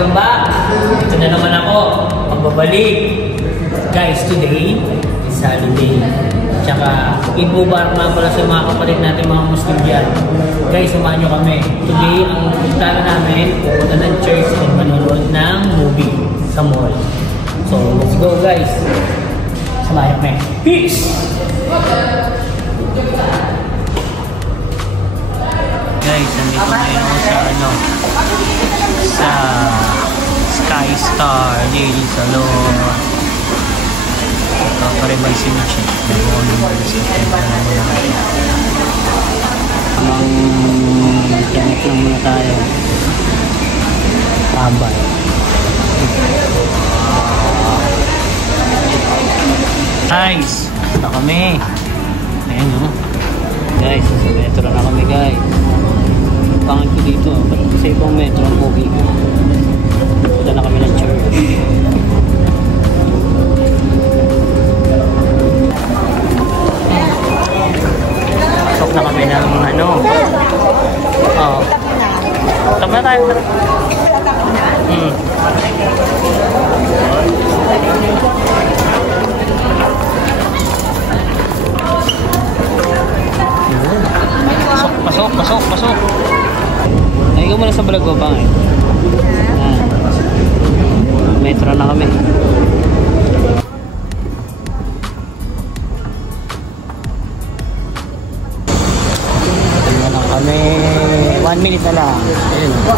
welcome back! Ito na naman ako, magbabalik. Guys, today is holiday. Tsaka, ibubar nga pala sa mga kapatid natin mga Muslim dyan. Guys, samahan nyo kami. Today, ang plano namin, pupunta ng church and manonood ng movie sa mall. So, let's go guys! Samahan nyo kami. Peace! Guys, nandito ngayon sa Sky Star Daily Salon. Parebay si Michi. Tiyanik lang muna tayo. Tabay. Guys, ito kami. Ayan o. Guys, sa metro na kami guys. Pangit ko dito. Sa ibang metro ang pogi ko. Punta na kami ng church. Pasok na kami ng ano. Oo. Tama na tayo. Pasok. Ay, muna sa vlog ko ba eh. Metro na kami. Tingnan lang kami. 1 minute na lang. Ayun. 1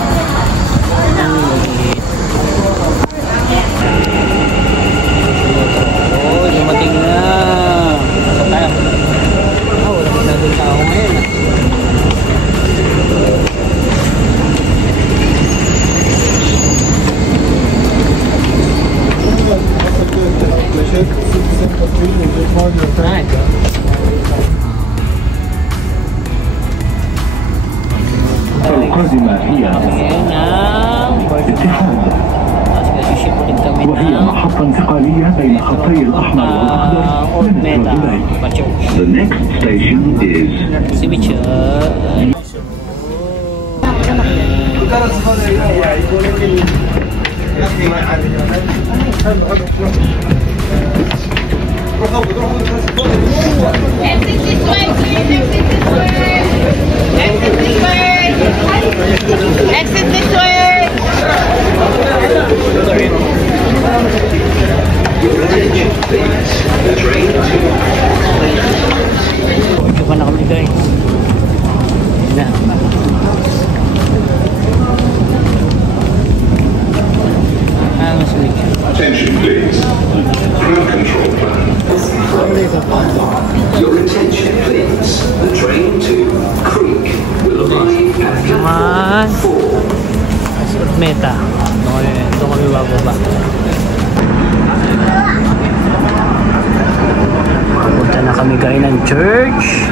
minute. Oh, dumating na. Pasok tayo. Oh, wala magdagol tao ngayon. القادمة هي وهي محطة انتقالية بين خطي الأحمر والأخضر من الرجلين. The next station is Exit this way! Ito pa na kami guys. Yan na. Attention please. Crew control plan. Your attention please. The train to Creek will arrive at platform 4. Meta. Ito kami bababa. Punta na kami kayo ng church.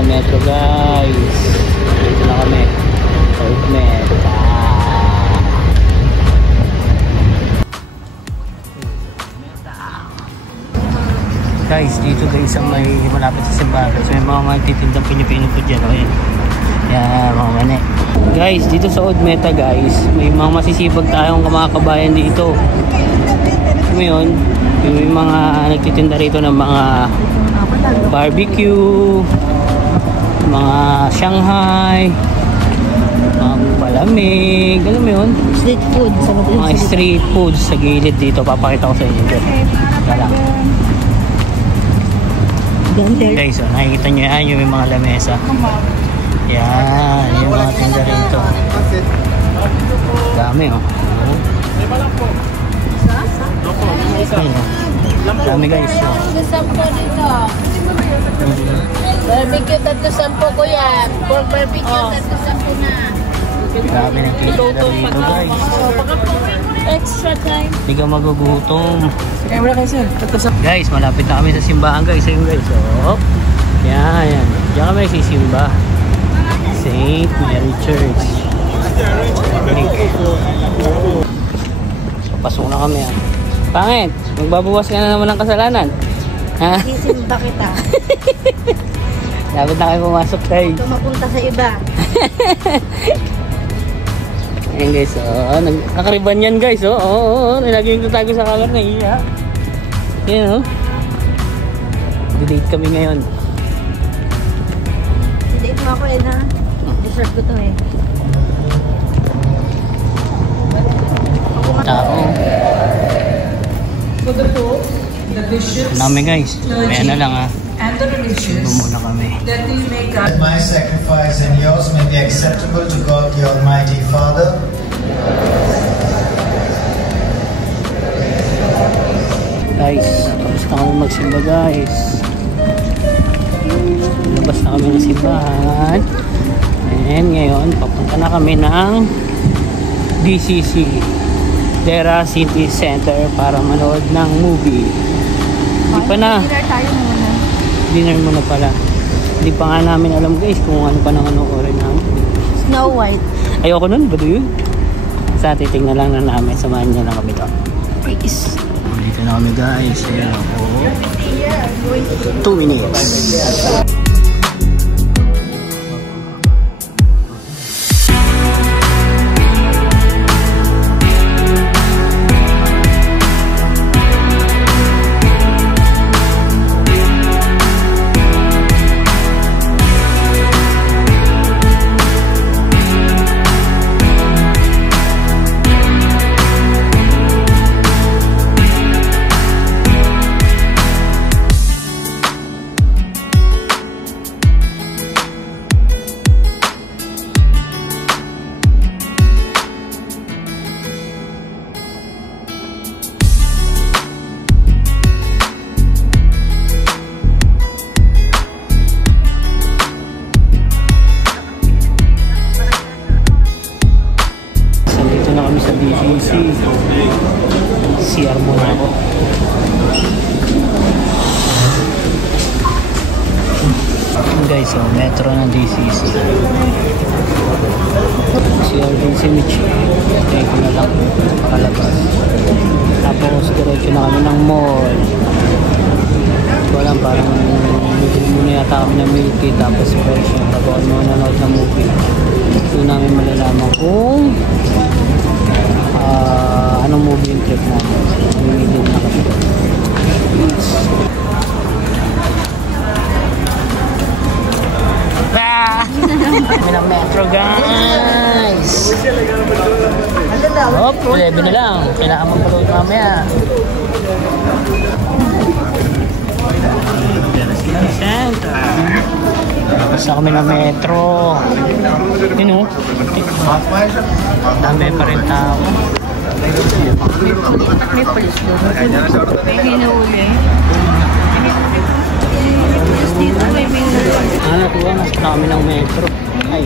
Metro guys, dito na kami sa Meta. Guys, dito guys ang may malapit sa simbahan. So may mga magtitindang Pilipino po dyan. Okay? Yan mga mani. Guys, dito sa Meta guys, may mga masisipag tayong kamakabayan dito. Ano yun? Yung mga nagtitinda rito ng mga barbecue, mga Shanghai, mga palamig, alam mo yun? Street food. Mga street food sa gilid dito. Papakita ko sa inyo. Guys, nakikita nyo yan yung mga lamesa. Yan, yung mga tinda rito. Dami oh. Dami guys. Sampo dito. Barbecue 310 ko yan. Pork barbecue 310 na. Dami ng tinda rito guys. Extra time. Hindi ka magugutom. Guys, malapit na kami sa simbahan guys. Ayun guys. Oh. Yan. Diyan kami sisimba. St. Mary Church. So, pasok na kami ah. Pangit, magbabawas ka na naman ng kasalanan. Ha? Sisimba kita. Dapat na kayo pumasok tayo. Ito mapunta sa iba. Ayan guys, nakakariban yan guys. Nilagay ko tago sa kalan na iya. Yan date kami ngayon. Date mo ako na. Dessert ko to Tao. Nami guys. May ano lang Subo muna kami. My sacrifice and yours may be acceptable to God the Almighty Father. Guys, tapos na kami magsimba guys. Labas na kami ng simbahan. And ngayon, papunta na kami ng DCC, Dera City Center, para manood ng movie. Hindi pa na. Dinner tayo muna. Dinner muna pala. Hindi pa nga namin alam guys kung ano pa nang anoorin namin. Snow White. Ayoko nun, ba yun? Sa titingnan lang na namin. Samahan niya lang kami doon. Peace. Dito na kami guys. Ayan ako. 2 minutes. CR muna ako. Guys, so metro ng DCC. CR din si Michi. Kaya ko na lang makalabas. Tapos diretso na kami ng mall. Walang parang muna yata kami ng milk tea. Tapos fresh yung tagoan mo nanood ng movie. Doon namin malalaman kung anong movie yung trip namin. Mamimili na kami. Kami ng metro guys. Hop, 11 na lang. Kailangan magpaload mamaya. Center. Basta kami ng metro. Yun o. Dami pa rin tao. May polis doon. May hinuuli. Dito may hinuuli. Nakuha na kami ng metro. Ay.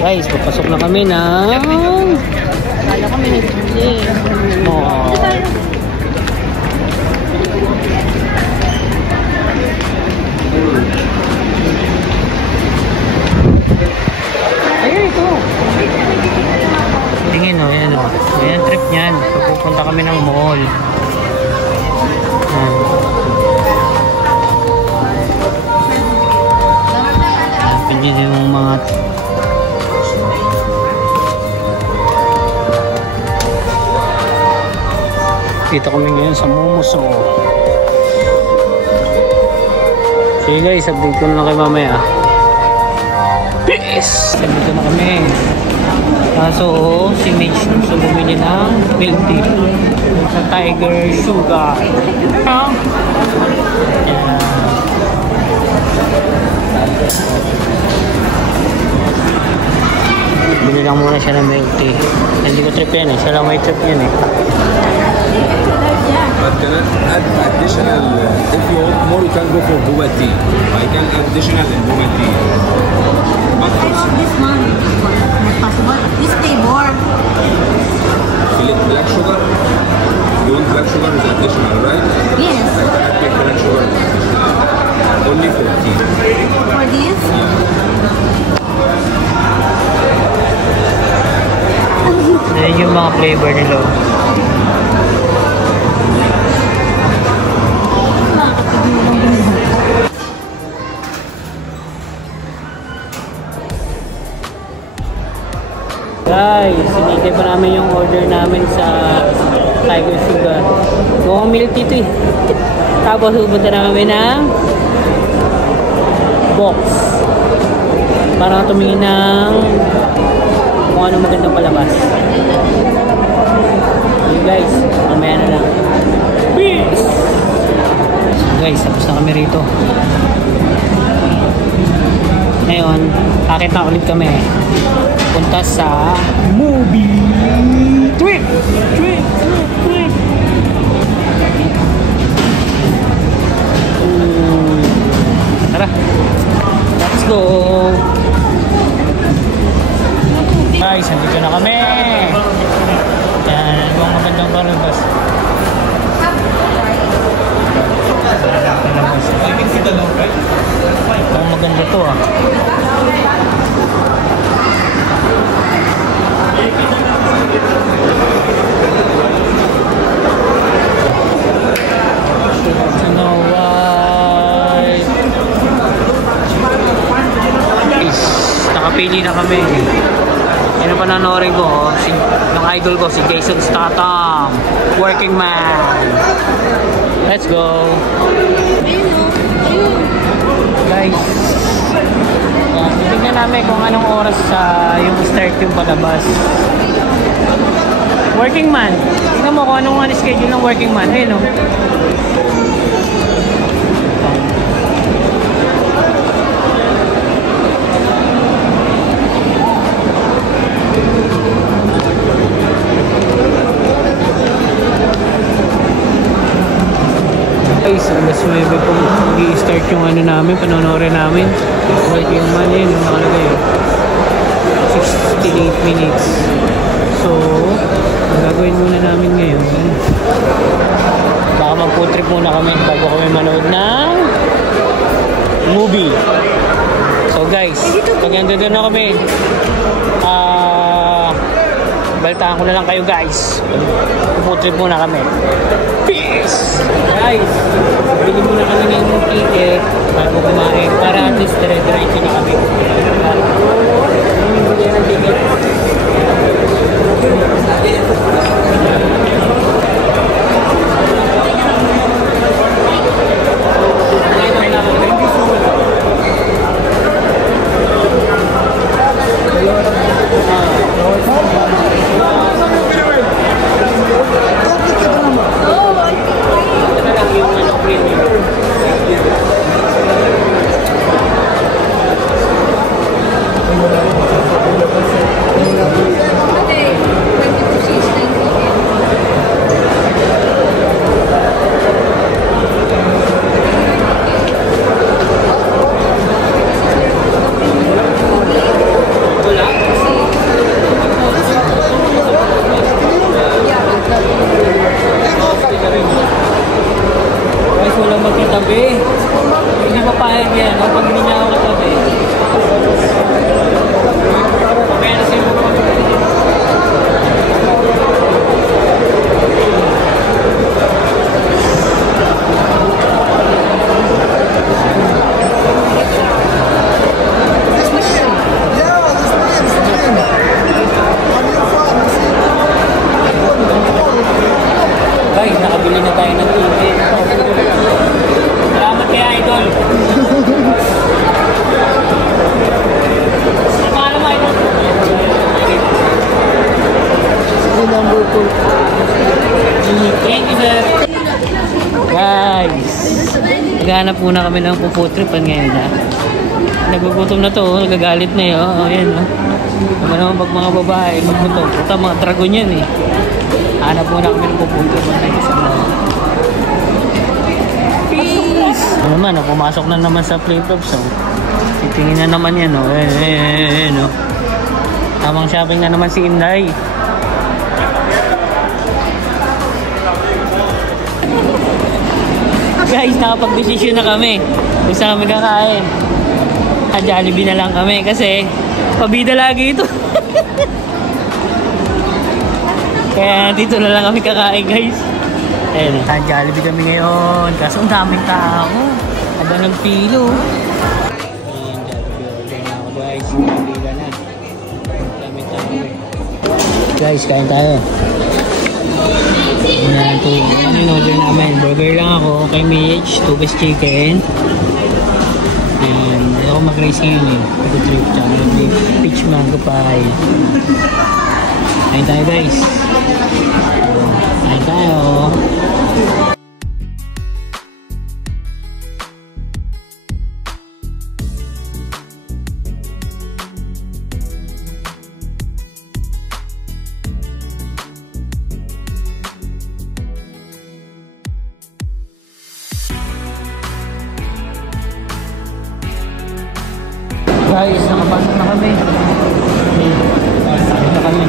Guys, papasok na kami ng... Kala ko may hinuuli. Ayun ito. Tingin o, yan o. Yan trip niyan. Pupunta kami ng mall. Yan yung mga dito kami ngayon sa Momoso. Sige guys, update ko na lang kayo mamaya. Peace! Dito na kami. Kaso si Mitch gusto bumili ng milk tea sa Tiger Sugar. na siya ng milk tea. Hindi ko trip yan eh. Siya lang may trip yan eh. But can I add additional, if you want more, you can go for boba tea. I can add additional in boba tea. But I want this one. Not possible. This flavor. black sugar, you want black sugar is additional, right? Yes. I can add black sugar is additional. Only for tea. For this? Ayan yung mga flavor nila. Guys, sinintay pa namin yung order namin sa Tiger Sugar. Mukhang milk tea ito eh. Tapos pupunta na kami ng box para tumingin ng kung ano magandang palabas. Okay guys, mamaya na lang. Peace! Guys, tapos na kami rito. Ngayon, akit na ulit kami. Punta sa movie trip! Tara! Let's go! Guys, nandito na kami! Yan, ano bang magandang palabas? Ang maganda to ah. Snow White. Guys, nakapili na kami. Yan ang pananorin ko, yung idol ko, si Jason Statham, Working Man. Let's go! Guys, tignan namin kung anong oras yung start yung palabas. Working Man. Tignan mo kung anong schedule ng Working Man. Ayun o. Guys, alas 9 po mag-i-start yung ano namin, panonorin namin. Working Man yun, yung nakalagay 68 minutes. So, ang gagawin muna namin ngayon, baka mag-food trip muna kami bago kami manood ng movie. So guys, pag nandun na kami, balitaan ko na lang kayo guys. Food trip muna kami. Peace! Guys, bili muna kami ng ticket bago kumain para at least dire-diretso na kami. Bili ng ticket. Hindi mapahid yan. Kapag hindi niya ako katabi. Okay na siya. Guys, nakabili na tayo ng ticket. Salamat kay Idol. Paano mo Idol? Number 2. Thank you sir. Guys, naghanap muna kami ng puputripan ngayon ha. Nagugutom na to, oh. Nagagalit na eh. Oh, ayan, oh. Naman naman pag mga babae, magbuto. Puta, mga dragon yan eh. Hanap muna kami ng pupunto. Peace! Ano naman, oh, pumasok na naman sa flip-flops. Oh. Titingin na naman yan. Oh. Oh. Tamang shopping na naman si Inday. Guys, nakapag-desisyon na kami kung saan kami kakain. Jollibee na lang kami kasi pabida lagi ito. Kaya dito na lang kami kakain, guys. Ayun, Jollibee kami ngayon. Kaso ang daming tao. Aba ng pilo. Ayun, Jollibee order na ako, guys. Pabida na. Daming tao. Guys, kain tayo. Ayan, ano yung order namin? Burger lang ako kay Mitch, 2-piece chicken. And ako mag-rice ngayon eh. Good trip, tsaka peach mango pie. Kain tayo, guys. Kain tayo. Guys, nakapasok na kami. Pasok na kami.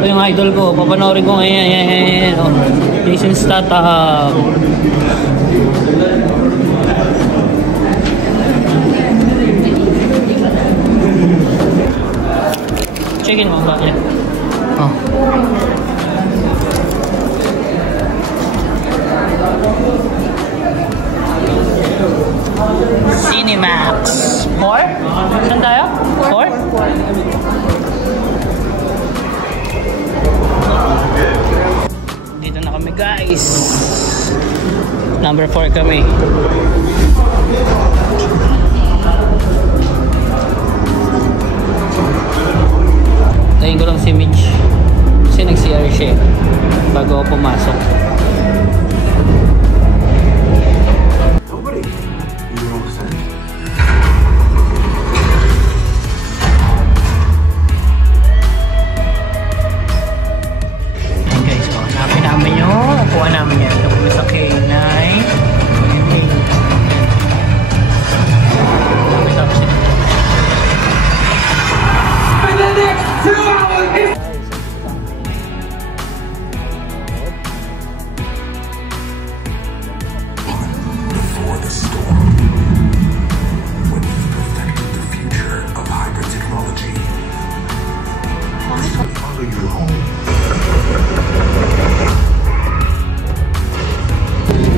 Yung idol ko, papanorin ko ngayon, ayan, oh. Jason Statham. Chicken mo ba? Yan. Oh. Cinemax 4? Saan tayo? 4? Dito na kami, guys. Number 4 kami. Tayin ko lang si Mitch kasi nag-CR siya bago ako pumasok.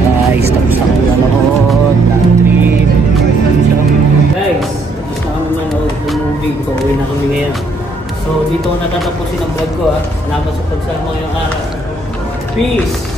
Guys, tapos na kami manood ng trip. Guys, tapos na kami manood ng movie. Pauwi na kami ngayon. So, dito ko natatapusin ang vlog ko, ha. Salamat sa pagsama ngayong araw. Peace!